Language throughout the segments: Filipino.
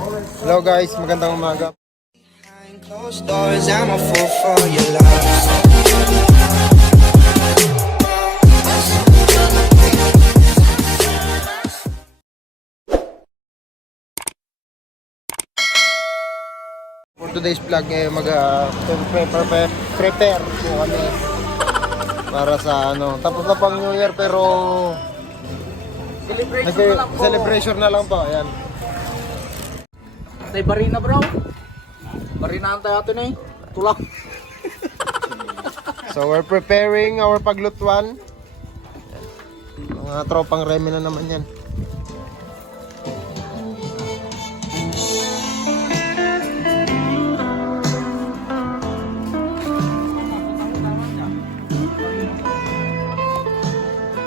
Hello guys, magandang umaga. Closed doors, I'm a fool for your love. For today's vlog, prepare po kami para sa ano. Tapos na pang New Year pero celebration na lang po. Ayan. Tay barina bro. Barinahan tayo ito na eh. Tulak. So we're preparing our paglutuan. Mga tropang Remy na naman yan.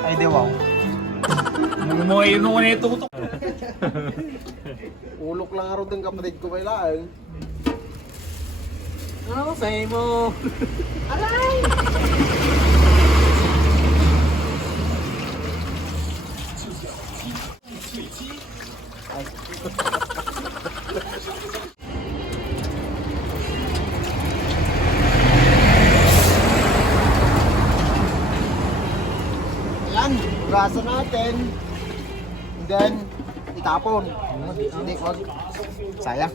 Ay di wow. Mo yun mo na ito. Ulok lang araw din kapatid ko kailangan. Ano say mo? Alay! Yan, hugasan natin. And then, itapon. Hindi, wag. Sayang.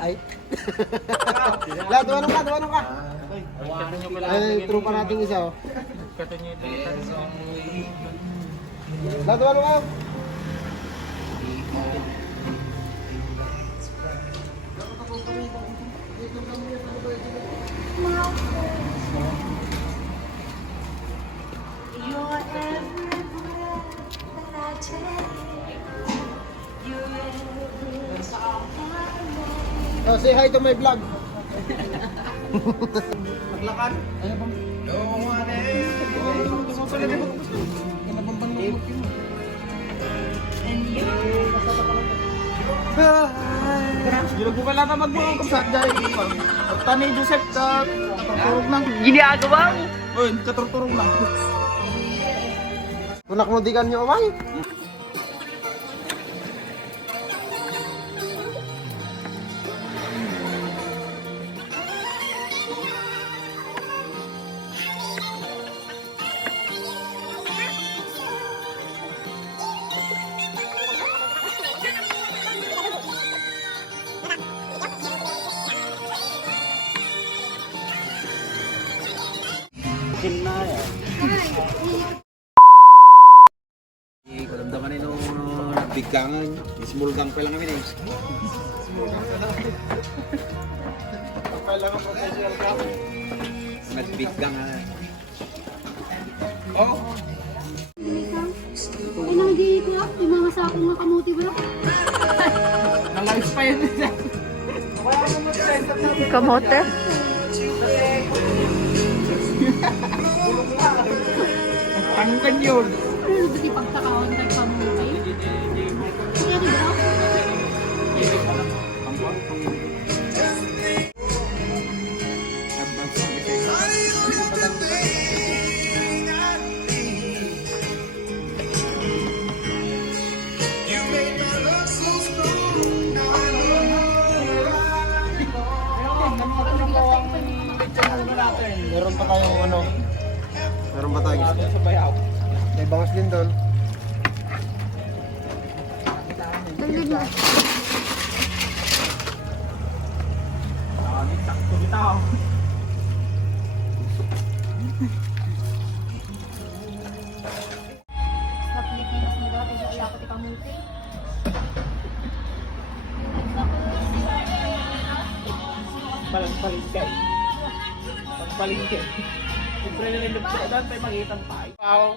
Ay. Duwanong ka. Ay, true pa natin isa, oh. Duwanong ka. You're every breath that I take. You're every song I make. Oh, say hi to my vlog. And you Gilag ko kailan na magbuong kapsat dahil Tani Joseph katurturog lang. Ginagawa mo. Uy, katurturog lang. Kunak mo dikan nyo, Omay. Karamdaman ni nung biggangan. Smulgang pa lang kami eh. Kailangan professional ka. Nagbiggang ha. Ay, hindi ko ah. Yung mga sakong nga kamuti bro. Nang-lives pa yun. Kamote? Anong kanyon? Ano ba di pagtakawan ng kamuti? Kaya di bro? Meron pa tayong ano? Meron pa tayong gusto? May bangas din doon. Dagdag na. Sakto bitaw. Sa Pilipinas mo dati sa ayako ti kamuti. Palingkay. Palingkay. Siyempre na rin sa daan tayo makitang tayo. Wow!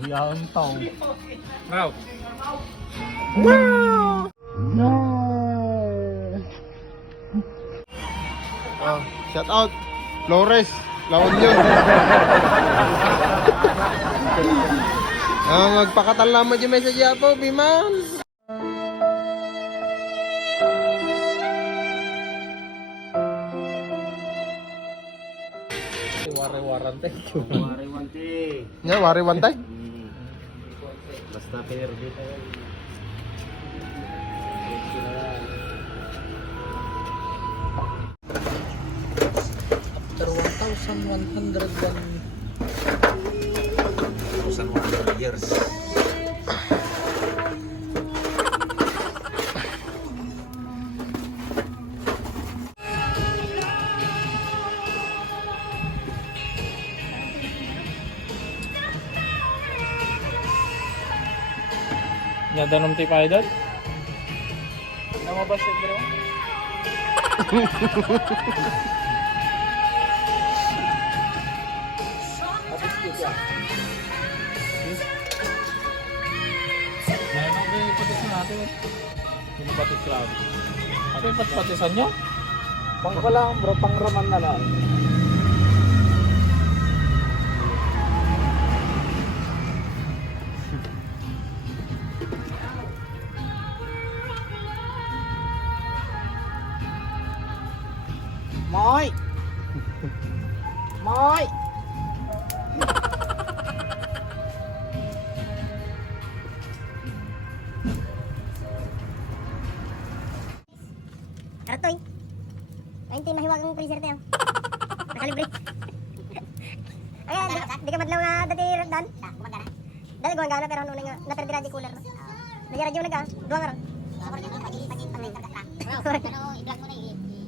Buyang tao. Wow! Oh, shout out. Flores. Laon yun. Magpakatal naman yung message yapo, Biman. warranty. Nga, wari wantay. Basta pero dito. After 1,100 years. Nyada nung tip idol? Namabas yun bro? Tapos cute yan. Ngayon ang patisan natin. Yung patis club. Ano yung patisan nyo? Pang ko lang bro, pang raman na lang. Moy! Moy! Karatoy. 20 mahiwagang freezer tayo. Nakalibre. Ay, di ka madlaw na dati dan. Gumagana. Dati gumagana pero nung nga naterdira di cooler. Nagyara na ka. Duwa nga ron. Pero i-vlog mo na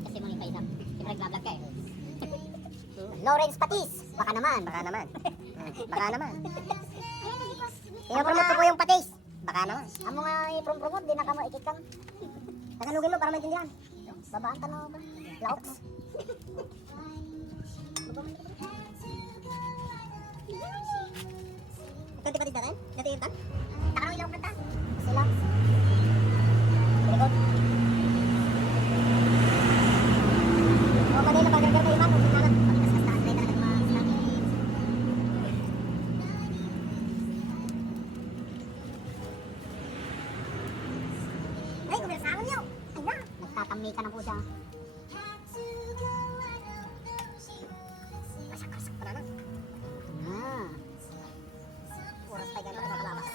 kasi mo ni Faisal. I-vlog ka eh. Lawrence Patis. Baka naman. Baka naman. Pinopromote ko po yung patis. Baka naman. Amo nga i-promote, di na ka maikikang. Tagalogin mo para maintindihan. Babaan ka na ba? Laoks. Ito di patis natin? Dati irtan? Takano ilaw kanta? Sila. Berikot. O kanina pag-gargar kayo ma'am, huwag naman. Pag-kaskas-kastaan kayo talaga mga ay, kumirasaan niyo. Ay na, nagtatamay ka na po siya. Masak-masak pa naman. Oras tayo ganito na palabas.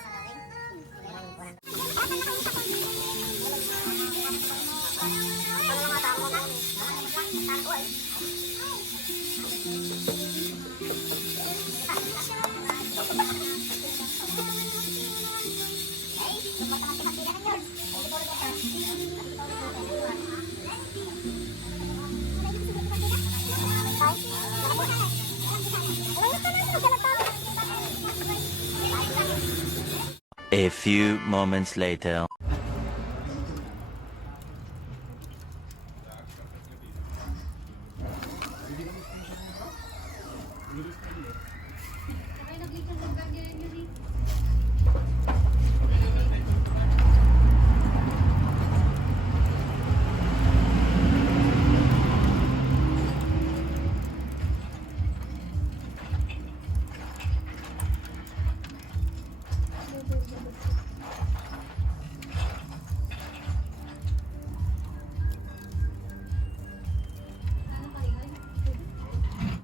A few moments later.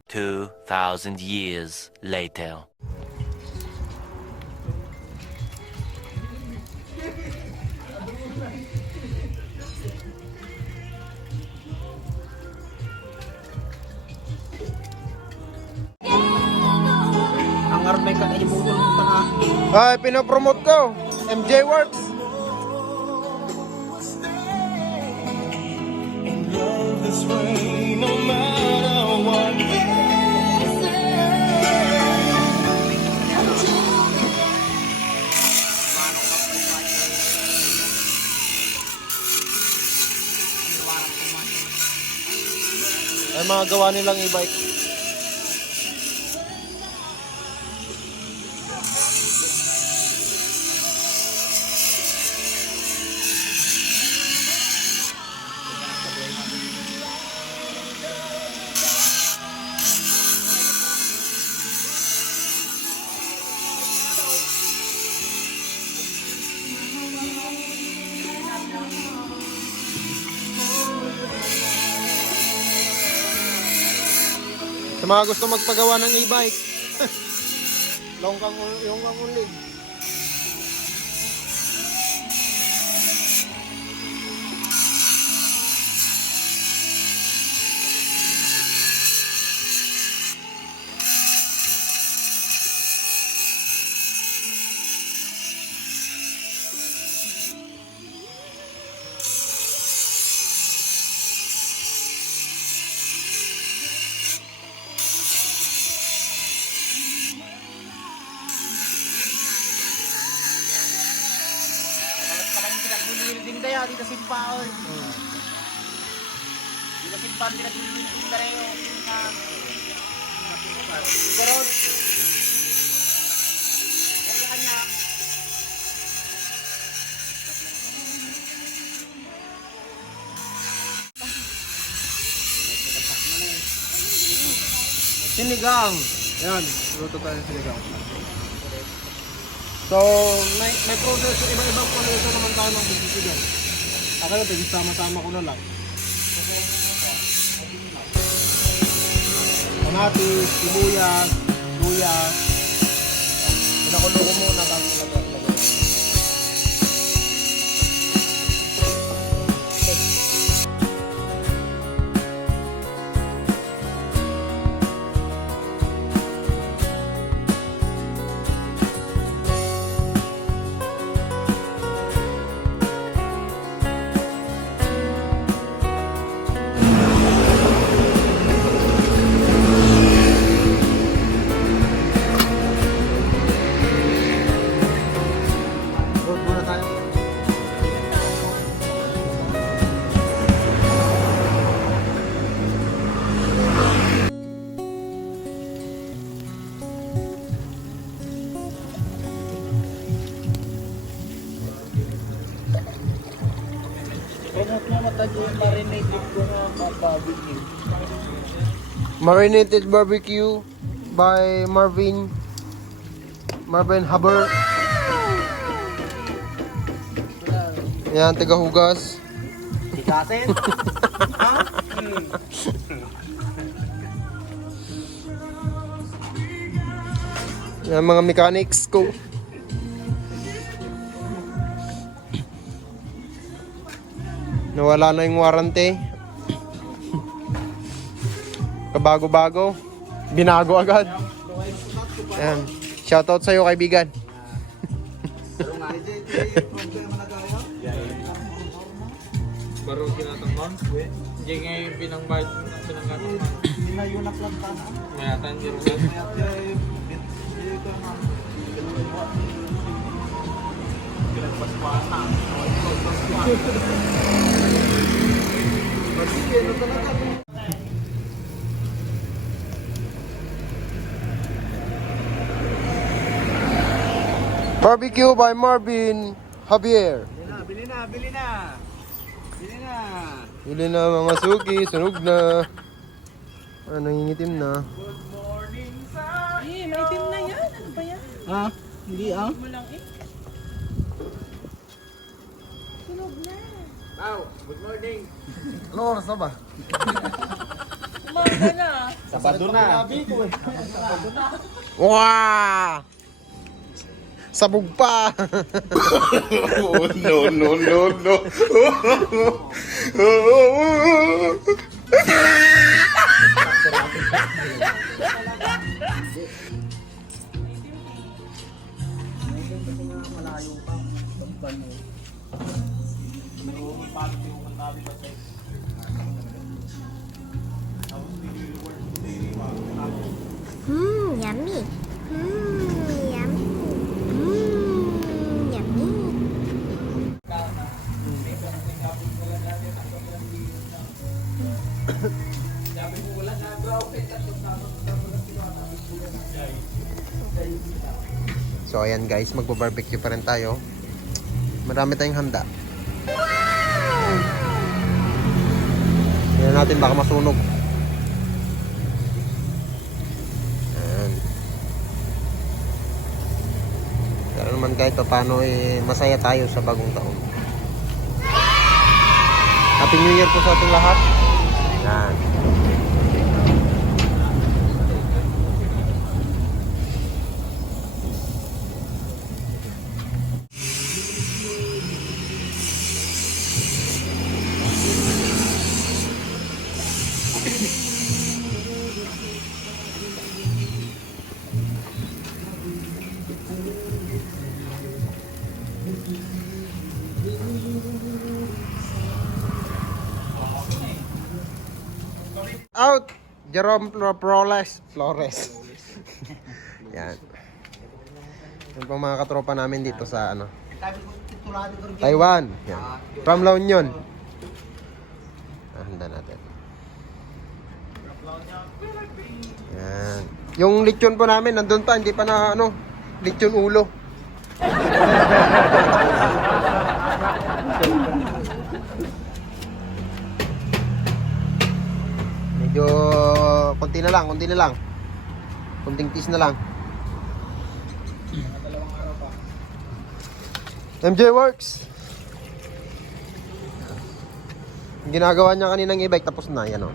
Two 2,000 years later. Ang arbay ka tayo bukol ng tanga. Ay, pinopromote ko. MJ Works. Ay, mga gawa nilang e-bike. Sa mga gusto magpagawa ng e-bike. Yung kang ulig. Din tayo dito simpaon. Dito simpaon pinagbibili tayo pero kanya Sinigang. Yan, luto tayo ng sinigang. So, may process, iba-ibang proseso naman tayo ng sinigang. Ako na, sama-sama ko na lang. Kamatis, sibuyas, luya. Pinakulo ko muna bago lagay. Vote muna tayo. promote mo matadyo yung marinated ko na barbecue. Marinated barbecue by Marvin Haber. Yan, taga-hugas. Sikasin? Yan, mga mechanics ko. Nawala na yung warranty. Kabago-bago. Binago agad. Yan. Shoutout sa'yo, kaibigan. Baro kinatangman? Hindi nga yung pinangbayad ng pinanggatangman. Hindi na yun naklang tanong. Mayatan yun lang. Barbecue by Marvin Javier. Bili na! Bili na! Bili na! Huli na mga suki, sunog na. Ano, nangingitim na. Eh, may team na yan. Ano ba yan? Ha? Hindi ah? Mo lang eh. Sunog na. Wow! Good morning! Ano oras na ba? Umaga na. Sabado na! Wow! Sabog pa! no. Yummy. Yummy. Yummy. So ayan guys, magbo-barbecue pa rin tayo. Marami tayong handa. Tingnan natin baka masunog. Ayan. Pero naman kahit paano masaya tayo sa bagong taon. Happy New Year po sa ating lahat. Ayan. out Jerome Flores. Yan. Yung pang mga katropa namin dito sa ano, Taiwan. Yan. From La Union. Handa natin. Yan. Yung lechon po namin nandun pa, hindi pa na ano, lechon ulo. Medyo konti na lang. Konting tis na lang. MJ Works. Yung ginagawa niya kaninang e-bike tapos na yan, oh.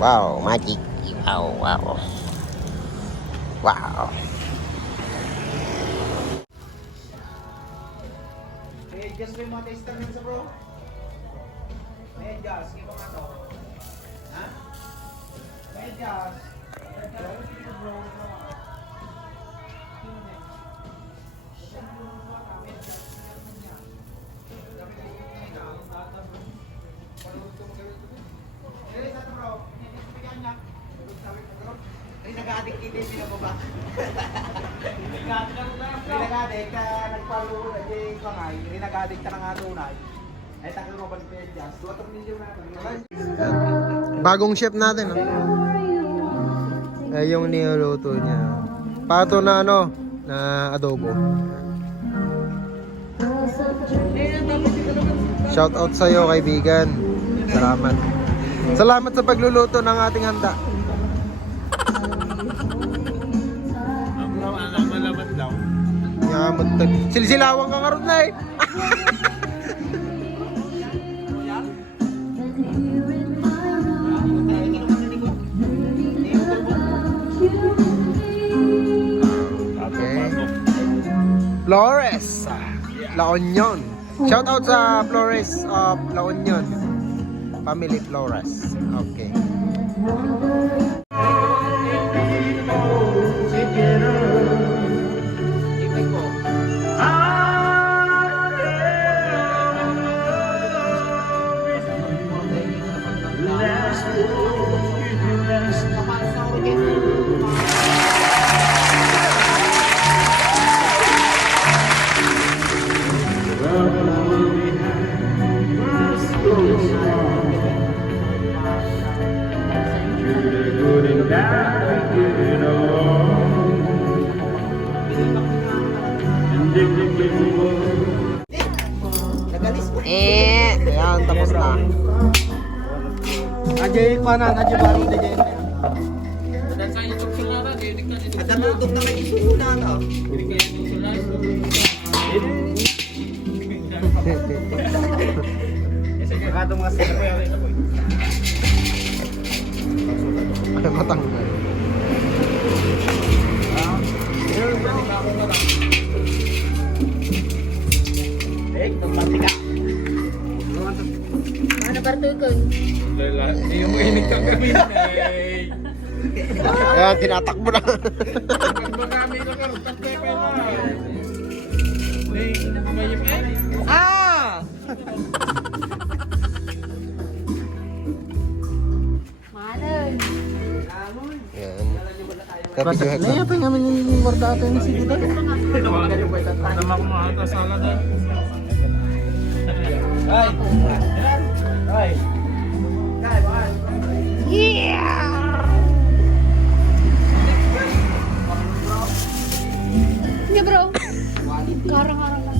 Wow, magic. Wow. Just may mga taster nyo sa bro. Medyas, sige pa nga to. Ha? Medyas. Bro. Nag-addict kita yung pinababa. Nag-addict ka, nagpalo na dyan ka nga. Nag-addict ka na nga tunay. Ay, takil mo balik kayo dyan. 2 million na. Bagong chef natin, oh. Ay, yung niluluto niya. Pato na ano, na adobo. Shout out sa'yo, kaibigan. Salamat sa pagluluto ng ating handa. Malaman daw. Yamot to. Silsilawang ka nga ron na, eh. Okay. Flores, La Union. Shout out sa Flores of La Union. Family Flores. Okay. Ayan, tapos na. Ajay pa na, ajay barong na dyan. Ada nutok na may isuna na. Pagkado mga sila ko yan. Ay, matanggal. Ano kartukon? Yung inig kang gawin Ayan, tinatakbo na. Marami ka karutak ko pa na. Manon. Ayan. Kapidyohan na. Naya pa yung amin yung warda ata yung sige doon. Nama ko mahata sala doon. Ay! Sige bro. Karang-karang lang.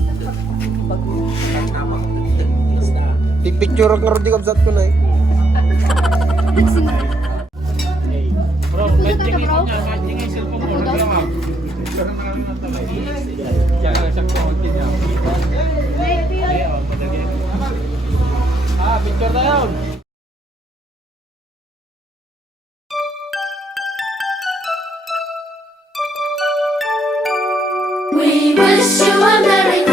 Picture ang karoon di kabsat ko na, eh. Bro, Ito bro. matching yung cellphone mo. Picture na yun. We wish you a Merry